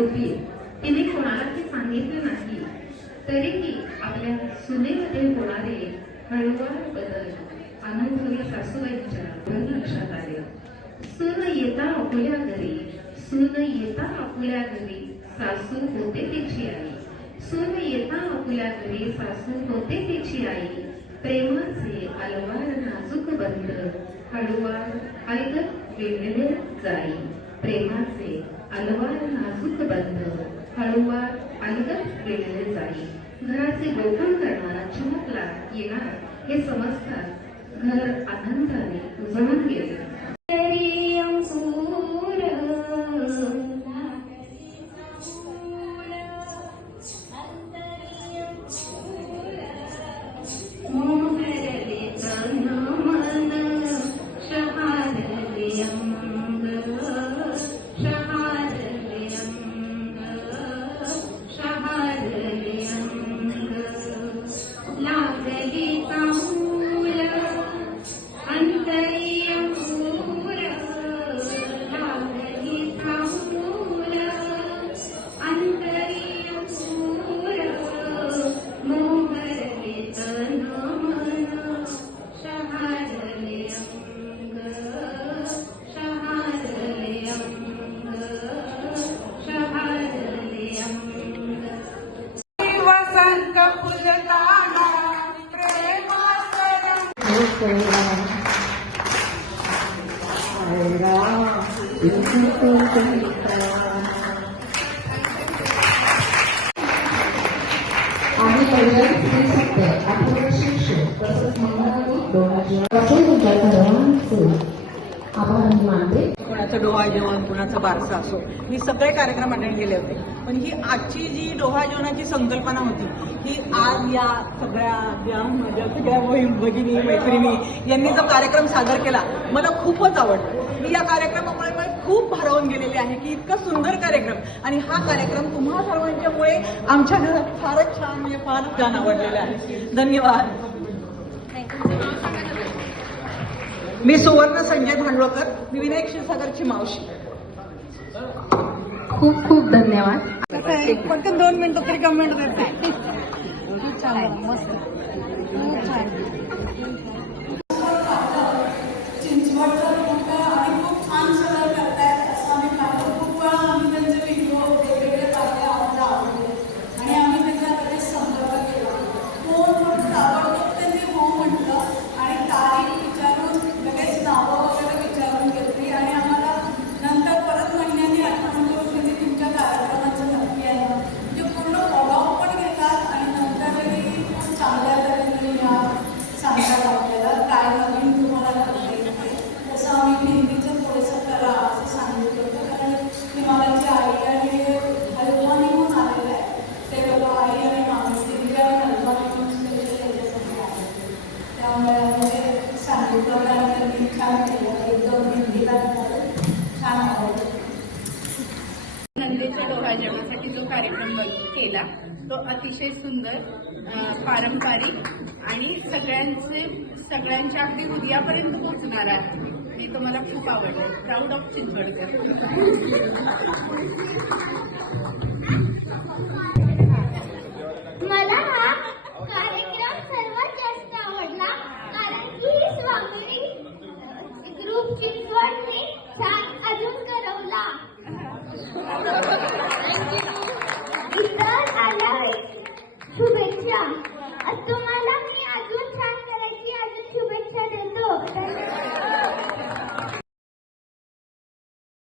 आटोपी तिने कोणालाही सांगितले नाही, तरीही आपल्या सुनेमध्ये होणारे हळूवार बदल अनुभवी सासूबाईंच्या लक्षात आले. सून येता आपल्या घरी, सून येता आपल्या घरी सासू होते तिची आई. सून येता आपल्या घरी सासू होते तिची आई. प्रेमाचे अलवार नाजूक बंध हळूवार ऐकत वेगळे जाई. प्रेमाचे अलवार नाजूक बंध हळूवार ऐकत वेगळे जाई. घराचे गोकुळ करणारा चमकला येणार हे समजतात घर आनंदाने उजळून गेले. आम्ही पहिल्या सत्य आपल्याला शिक्षण तसंच मंगळागौरी तुमच्या सर्वांचे आभार मानते. कोणाचं डोहा जेवण, कोणाचं बारसं असो, मी सगळे कार्यक्रम अटेंड केले होते. पण ही आजची जी डोहा जेवणाची संकल्पना होती ही आज या सगळ्या माझ्या सगळ्या भगिनी मैत्रिणी यांनी जो कार्यक्रम सादर केला मला खूपच आवडला. मी या कार्यक्रमामुळे खूप भारावून गेलेले आहे की इतका सुंदर कार्यक्रम, आणि हा कार्यक्रम तुम्हा सर्वांच्यामुळे आमच्या घरात फारच छान, म्हणजे फारच छान आवडलेला आहे. धन्यवाद. मी सुवर्ण संजय भांडवळकर, मी विनायक क्षीरसागरची मावशी. खूप खूप धन्यवाद. फक्त 2 मिनिटं तरी कमेंट देते. मस्त खूप छान. नंदेच्या डोहा जेवणासाठी जो कार्यक्रम केला तो अतिशय सुंदर, पारंपरिक आणि सगळ्यांच्या अगदी हृदयापर्यंत पोहोचणारा आहे. मी तुम्हाला खूप आवडलं. Proud of चिंचवडकर.